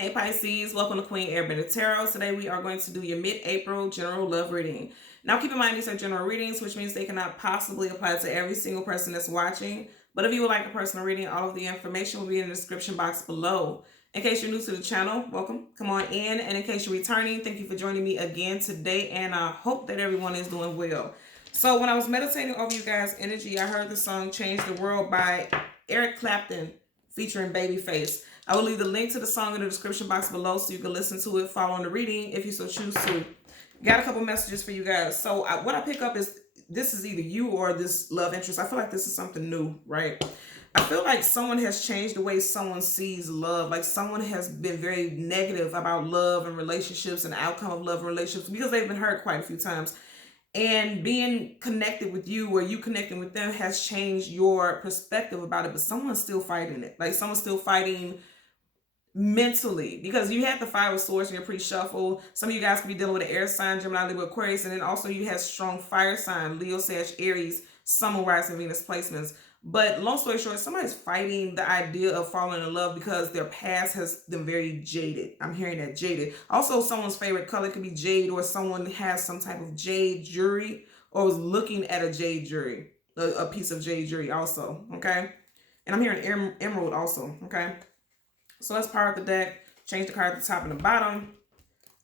Hey Pisces, welcome to Queen Airbender Tarot. Today we are going to do your mid-April general love reading. Now keep in mind these are general readings, which means they cannot possibly apply to every single person that's watching. But if you would like a personal reading, all of the information will be in the description box below. In case you're new to the channel, welcome. Come on in. And in case you're returning, thank you for joining me again today. And I hope that everyone is doing well. So when I was meditating over you guys' energy, I heard the song Change the World by Eric Clapton featuring Babyface. I will leave the link to the song in the description box below so you can listen to it following the reading if you so choose to. Got a couple messages for you guys. So what I pick up is this is either you or this love interest. I feel like this is something new, right? I feel like someone has changed the way someone sees love. Like someone has been very negative about love and relationships and the outcome of love and relationships because they've been hurt quite a few times. And being connected with you or you connecting with them has changed your perspective about it, but someone's still fighting it. Like someone's still fighting mentally, because you had the Five of Swords in your pre-shuffle. Some of you guys could be dealing with an air sign, Gemini, Libra, Aquarius, and then also you have strong fire sign, Leo, Sag, Aries, Sun, Moon, Rising, Venus placements. But long story short, somebody's fighting the idea of falling in love because their past has been very jaded. I'm hearing that, jaded. Also, someone's favorite color could be jade, or someone has some type of jade jewelry or was looking at a jade jewelry, a piece of jade jewelry also, okay? And I'm hearing emerald also, okay? So let's power up the deck, change the card at the top and the bottom.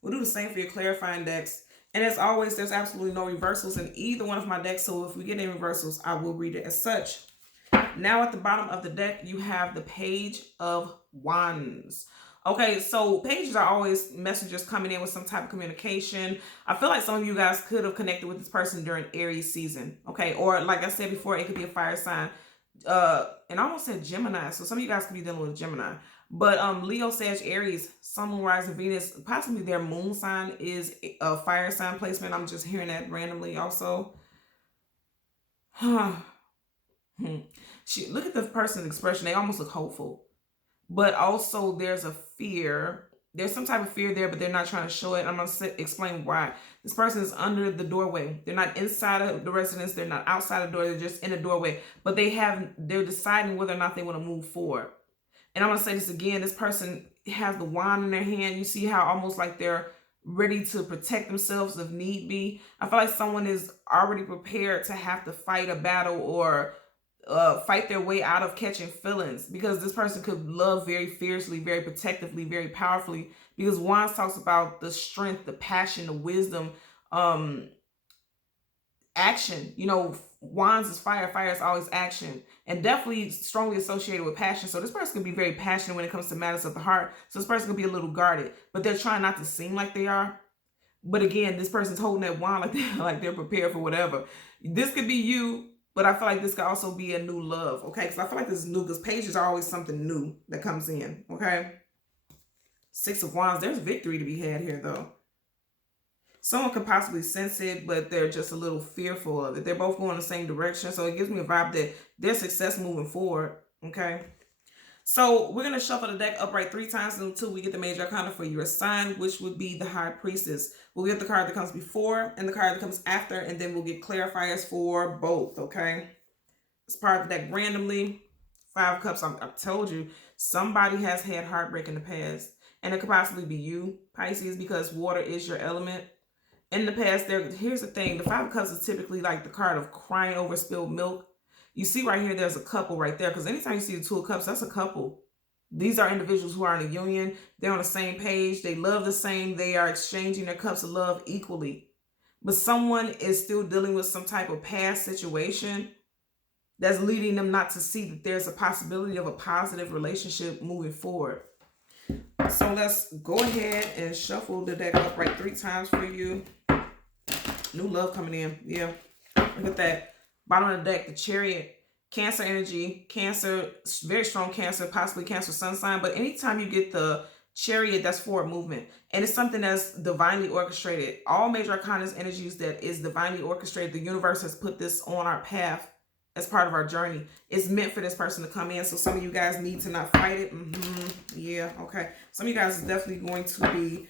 We'll do the same for your clarifying decks. And as always, there's absolutely no reversals in either one of my decks. So if we get any reversals, I will read it as such. Now at the bottom of the deck, you have the Page of Wands. Okay, so pages are always messengers coming in with some type of communication. I feel like some of you guys could have connected with this person during Aries season. Okay, or like I said before, it could be a fire sign. And I almost said Gemini. So some of you guys could be dealing with Gemini. But Leo, Sag, Aries, Sun, Moon, Rising, Venus, possibly their moon sign is a fire sign placement. I'm just hearing that randomly also. Look at the person's expression. They almost look hopeful. But also there's a fear. There's some type of fear there, but they're not trying to show it. I'm going to explain why. This person is under the doorway. They're not inside of the residence. They're not outside the door. They're just in the doorway. But they're deciding whether or not they want to move forward. And I'm going to say this again. This person has the wand in their hand. You see how almost like they're ready to protect themselves if need be. I feel like someone is already prepared to have to fight a battle or fight their way out of catching feelings, because this person could love very fiercely, very protectively, very powerfully, because Wands talks about the strength, the passion, the wisdom, action. You know, Wands is fire. Fire is always action, and definitely strongly associated with passion. So this person can be very passionate when it comes to matters of the heart. So this person can be a little guarded, but they're trying not to seem like they are. But again, this person's holding that wand like they're prepared for whatever. This could be you, but I feel like this could also be a new love, okay? Because I feel like this is new, because pages are always something new that comes in, okay? Six of Wands, there's victory to be had here, though. Someone could possibly sense it, but they're just a little fearful of it. They're both going the same direction, so it gives me a vibe that there's success moving forward, okay? So we're going to shuffle the deck upright 3 times until we get the major arcana for your sign, which would be the High Priestess. We'll get the card that comes before and the card that comes after, and then we'll get clarifiers for both, okay? It's part of the deck randomly. 5 of Cups, I told you, somebody has had heartbreak in the past. And it could possibly be you, Pisces, because water is your element. In the past, here's the thing. The 5 of Cups is typically like the card of crying over spilled milk. You see right here, there's a couple right there. Because anytime you see the 2 of Cups, that's a couple. These are individuals who are in a union. They're on the same page. They love the same. They are exchanging their cups of love equally. But someone is still dealing with some type of past situation that's leading them not to see that there's a possibility of a positive relationship moving forward. So let's go ahead and shuffle the deck up right 3 times for you. New love coming in. Yeah. Look at that. Bottom of the deck, the Chariot. Cancer energy. Cancer, very strong Cancer, possibly Cancer sun sign. But anytime you get the Chariot, that's forward movement. And it's something that's divinely orchestrated. All major arcana's energies that is divinely orchestrated. The universe has put this on our path as part of our journey. It's meant for this person to come in. So some of you guys need to not fight it. Yeah, okay. Some of you guys is definitely going to be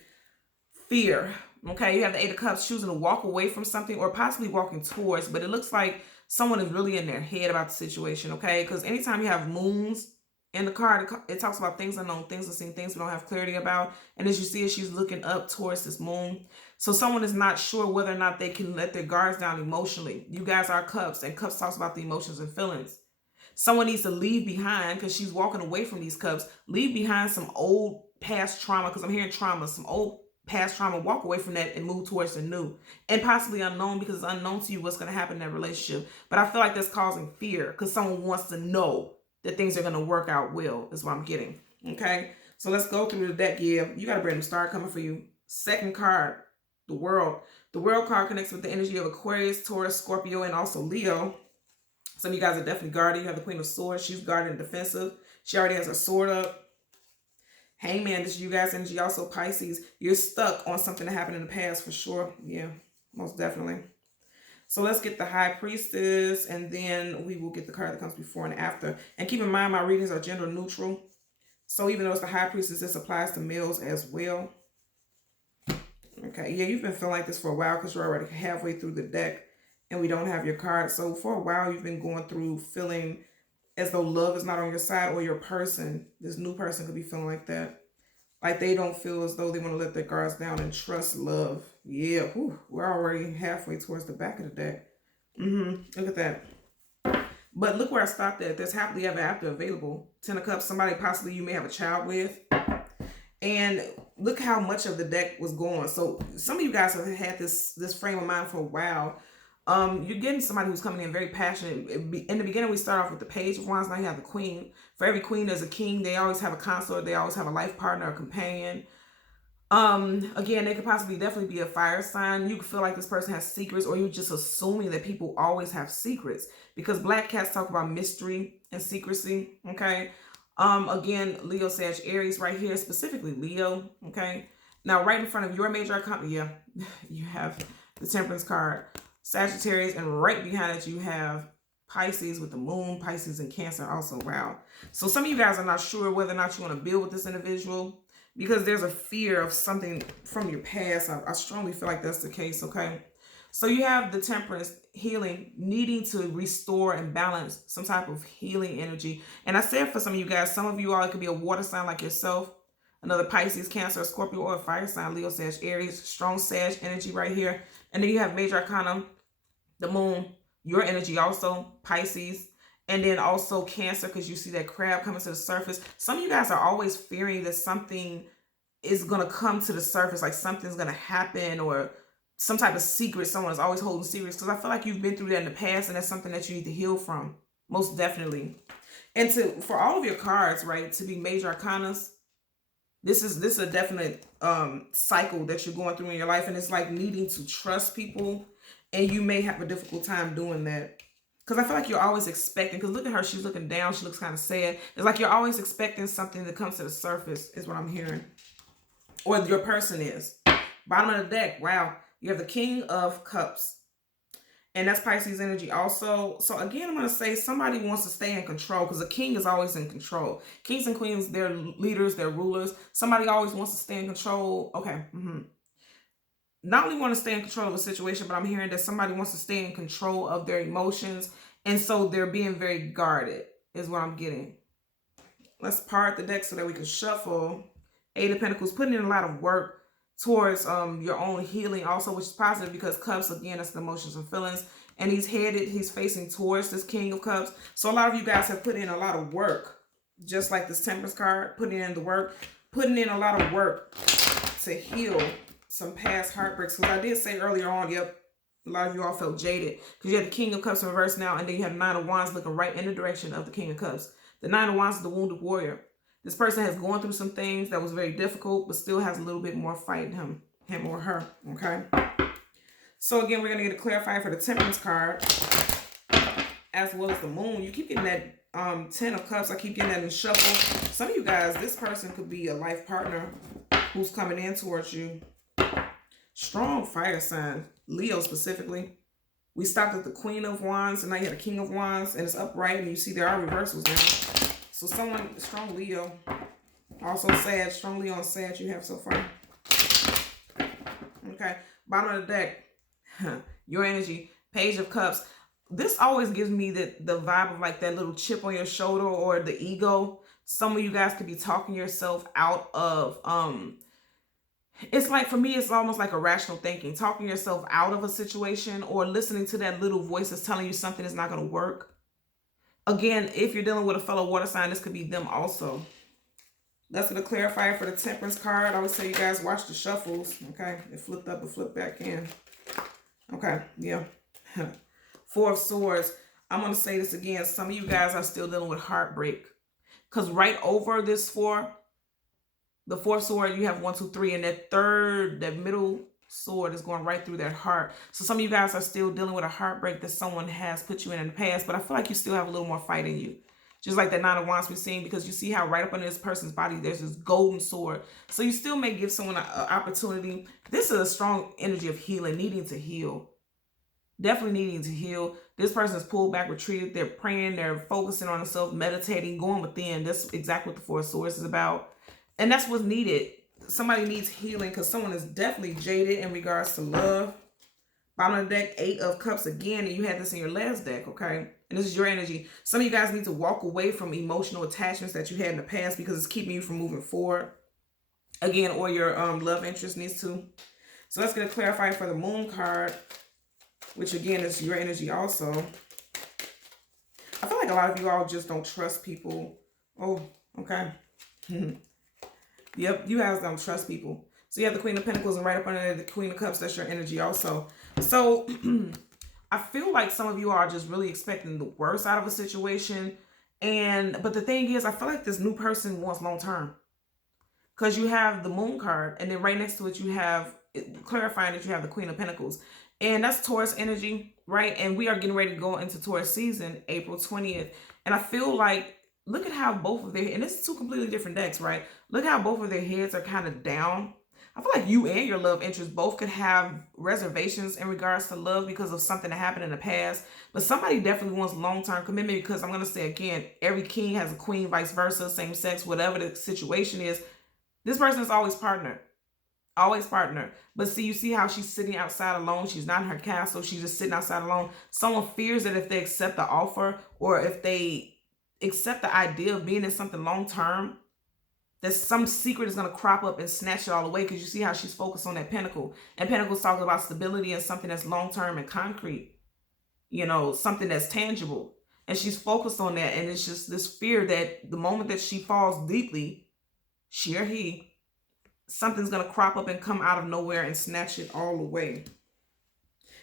fear. Okay, you have the 8 of Cups, choosing to walk away from something or possibly walking towards, but it looks like someone is really in their head about the situation, okay? Because anytime you have moons In the card, it talks about things unknown, things unseen, things we don't have clarity about. And as you see it, she's looking up towards this moon. So someone is not sure whether or not they can let their guards down emotionally. You guys are cups, and cups talks about the emotions and feelings. Someone needs to leave behind, because she's walking away from these cups, leave behind some old past trauma, because I'm hearing trauma, some old past trauma, walk away from that and move towards the new, and possibly unknown, because it's unknown to you what's going to happen in that relationship. But I feel like that's causing fear, because someone wants to know that things are going to work out well, is what I'm getting. Okay, so let's go through the deck. Yeah, you got a brand new star coming for you. Second card, the world. The world card connects with the energy of Aquarius, Taurus, Scorpio, and also Leo. Some of you guys are definitely guarded. You have the Queen of Swords. She's guarded and defensive. She already has her sword up. Hangman, this is you guys' energy. Also Pisces, you're stuck on something that happened in the past for sure. Yeah, most definitely. So let's get the High Priestess, and then we will get the card that comes before and after. And keep in mind, my readings are gender neutral. So even though it's the High Priestess, this applies to males as well. Okay, yeah, you've been feeling like this for a while because you're already halfway through the deck and we don't have your card. So for a while, you've been going through feeling as though love is not on your side, or your person, this new person could be feeling like that. Like they don't feel as though they want to let their guards down and trust love. Yeah, whew, we're already halfway towards the back of the deck. Look at that. But look where I stopped at. There's happily ever after available. Ten of Cups, somebody possibly you may have a child with. And look how much of the deck was going. So some of you guys have had this frame of mind for a while. You're getting somebody who's coming in very passionate. In the beginning, we start off with the Page of Wands. Now you have the Queen. For every queen, there's a king. They always have a consort. They always have a life partner, a companion. Again, they could possibly definitely be a fire sign. You could feel like this person has secrets, or you're just assuming that people always have secrets, because black cats talk about mystery and secrecy. Okay. Again, Leo, Sag, Aries right here, specifically Leo. Okay. Now, right in front of your major arcana, yeah, you have the Temperance card, Sagittarius, and right behind it, you have Pisces with the moon, Pisces and Cancer also. Wow. So some of you guys are not sure whether or not you want to build with this individual, because there's a fear of something from your past. I strongly feel like that's the case, okay? So you have the Temperance, healing, needing to restore and balance some type of healing energy. And I said for some of you guys, some of you all, it could be a water sign like yourself, another Pisces, Cancer, Scorpio, or a fire sign, Leo, Sag, Aries, strong Sag energy right here. And then you have major arcana, the moon, your energy also, Pisces, and then also Cancer, because you see that crab coming to the surface. Some of you guys are always fearing that something is going to come to the surface, like something's going to happen, or some type of secret. Someone is always holding secrets, because I feel like you've been through that in the past, and that's something that you need to heal from, most definitely. And for all of your cards, right, to be major arcanas, this is a definite cycle that you're going through in your life, and it's like needing to trust people, and you may have a difficult time doing that. Because I feel like you're always expecting, because look at her, she's looking down, she looks kind of sad. It's like you're always expecting something that comes to the surface, is what I'm hearing. Or your person is. Bottom of the deck, wow. You have the King of Cups. And that's Pisces energy also. So again, I'm going to say somebody wants to stay in control, because a king is always in control. Kings and queens, they're leaders, they're rulers. Somebody always wants to stay in control. Okay. Not only want to stay in control of a situation, but I'm hearing that somebody wants to stay in control of their emotions. And so they're being very guarded, is what I'm getting. Let's part the deck so that we can shuffle. Eight of Pentacles, putting in a lot of work towards your own healing also, which is positive, because Cups, again, that's the emotions and feelings. And he's facing towards this King of Cups. So a lot of you guys have put in a lot of work, just like this Temperance card, putting in the work, putting in a lot of work to heal some past heartbreaks. Because I did say earlier on, yep, a lot of you all felt jaded, because you have the King of Cups in reverse now, and then you have Nine of Wands looking right in the direction of the King of Cups. The Nine of Wands is the wounded warrior. This person has gone through some things that was very difficult, but still has a little bit more fight in him or her, okay? So again, we're going to get a clarifier for the Temperance card, as well as the moon. You keep getting that 10 of Cups. I keep getting that in shuffle. Some of you guys, this person could be a life partner who's coming in towards you. Strong fire sign, Leo specifically. We stopped at the Queen of Wands, and now you have the King of Wands, and it's upright, and you see there are reversals now. So someone, strong Leo, also Sag, strong Leo and Sag you have so far. Okay, bottom of the deck, your energy, Page of Cups. This always gives me the vibe of like that little chip on your shoulder, or the ego, Some of you guys could be talking yourself out of it's like, for me, it's almost like irrational thinking, talking yourself out of a situation, or listening to that little voice that's telling you something is not going to work. Again, if you're dealing with a fellow water sign, this could be them also. That's going to clarify for the Temperance card. I always tell you guys, watch the shuffles. Okay, it flipped up and flipped back in. Okay, yeah. Four of Swords. I'm going to say this again. Some of you guys are still dealing with heartbreak. Because right over this four, the fourth sword, you have 1, 2, 3, and that third, that middle sword is going right through that heart. So some of you guys are still dealing with a heartbreak that someone has put you in the past, but I feel like you still have a little more fight in you. Just like that Nine of Wands we're seeing, because you see how right up under this person's body, there's this golden sword. So you still may give someone an opportunity. This is a strong energy of healing, needing to heal. Definitely needing to heal. This person is pulled back, retreated. They're praying. They're focusing on themselves, meditating, going within. That's exactly what the Four of Swords is about. And that's what's needed. Somebody needs healing because someone is definitely jaded in regards to love. Bottom of the deck, 8 of Cups again. And you had this in your last deck, okay? And this is your energy. Some of you guys need to walk away from emotional attachments that you had in the past because it's keeping you from moving forward. Again, or your love interest needs to. So let's get a clarifier for the Moon card, which again is your energy also. I feel like a lot of you all just don't trust people. Oh, okay. Yep, you guys don't trust people. So you have the Queen of Pentacles, and right up under the Queen of Cups, that's your energy also. So I feel like some of you are just really expecting the worst out of a situation. But the thing is, I feel like this new person wants long term. Because you have the Moon card, and then right next to it, you have clarifying that you have the Queen of Pentacles. And that's Taurus energy, right? And we are getting ready to go into Taurus season, April 20th. And I feel like, look at how both of their, and this is two completely different decks, right? Look how both of their heads are kind of down. I feel like you and your love interest both could have reservations in regards to love because of something that happened in the past. But somebody definitely wants long-term commitment, because I'm going to say again, every king has a queen, vice versa, same sex, whatever the situation is. This person is always partner. Always partner. But see, you see how she's sitting outside alone. She's not in her castle. She's just sitting outside alone. Someone fears that if they accept the offer, or if they accept the idea of being in something long-term, that some secret is going to crop up and snatch it all away, because you see how she's focused on that pentacle. And pentacles talk about stability and something that's long-term and concrete. You know, something that's tangible. And she's focused on that. And it's just this fear that the moment that she falls deeply, she or he, something's going to crop up and come out of nowhere and snatch it all away.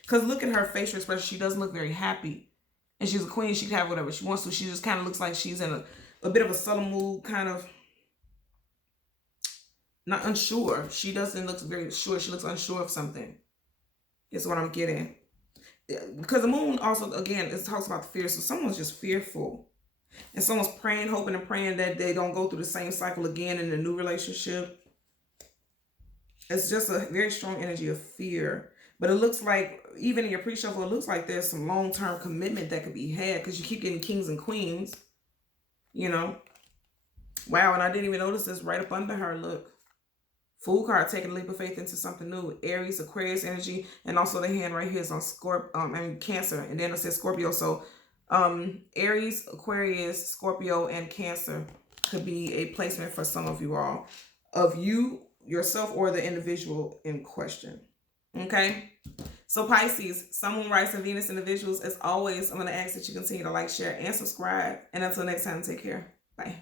Because look at her facial expression. She doesn't look very happy. And she's a queen. She can have whatever she wants to. She just kind of looks like she's in a bit of a subtle mood, kind of not unsure. She doesn't look very sure. She looks unsure of something. Is what I'm getting. Because the moon also, again, it talks about fear. So someone's just fearful. And someone's praying, hoping and praying that they don't go through the same cycle again in a new relationship. It's just a very strong energy of fear. But it looks like, even in your pre-shuffle, it looks like there's some long-term commitment that could be had, because you keep getting kings and queens. You know. Wow, and I didn't even notice this right up under her. Look. Fool card, taking a leap of faith into something new. Aries, Aquarius energy, and also the hand right here is on Cancer, and then it says Scorpio. So Aries, Aquarius, Scorpio, and Cancer could be a placement for some of you all, of you, yourself, or the individual in question. Okay? So Pisces, Sun, Moon, Rising, and Venus individuals, as always, I'm going to ask that you continue to like, share, and subscribe. And until next time, take care. Bye.